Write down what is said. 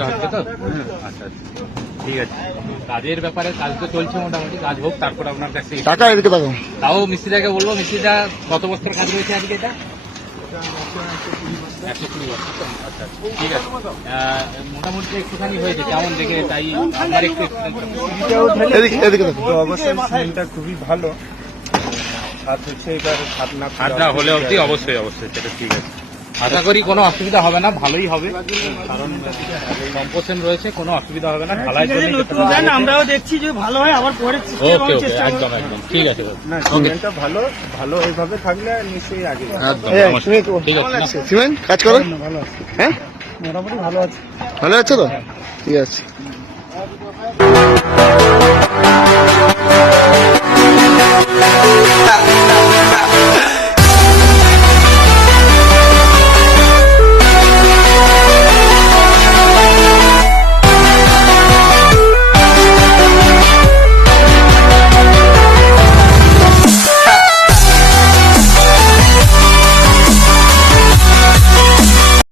এটা হচ্ছে তো? আচ্ছা, ঠিক আছে। কাজের ব্যাপারে কাজ তো চলছে মোটামুটি, কাজ হোক তারপর আপনার কাছে টাকা এদিকে দেখো। তাও মিস্ত্রিদাকে বলবো। মিস্ত্রিদা কত বস্তার কাজ রয়েছে আজকে? এটা 120 বস্তা তো? আচ্ছা, ঠিক আছে। মোটামুটি একটুখানি হয়েছে কেমন দেখে, তাই আপনার একটু এদিকে দেখো। তো অবশ্যই সিমেন্টটা খুবই ভালো। ছাদ হচ্ছে এবার ছাদ না হলে অবধি অবশ্যই সেটা ঠিক আছে। আশা করি কোনো অসুবিধা হবে না, ভালোই হবে, কারণ কম্পোজিশন রয়েছে, কোনো অসুবিধা হবে না। ঢালাই আমরাও দেখছি যে ভালো হয়, আবার পরে ওকে ওকে, একদম একদম ঠিক আছে। না, সিমেন্টটা ভালো এইভাবে থাকলে নিশ্চয়ই আগে যাবে। একদম ঠিক আছে। সিমেন্ট কাজ করো? ভালো আছে, হ্যাঁ মোটামুটি ভালো আছে। ভালো আছে তো? ঠিক আছে।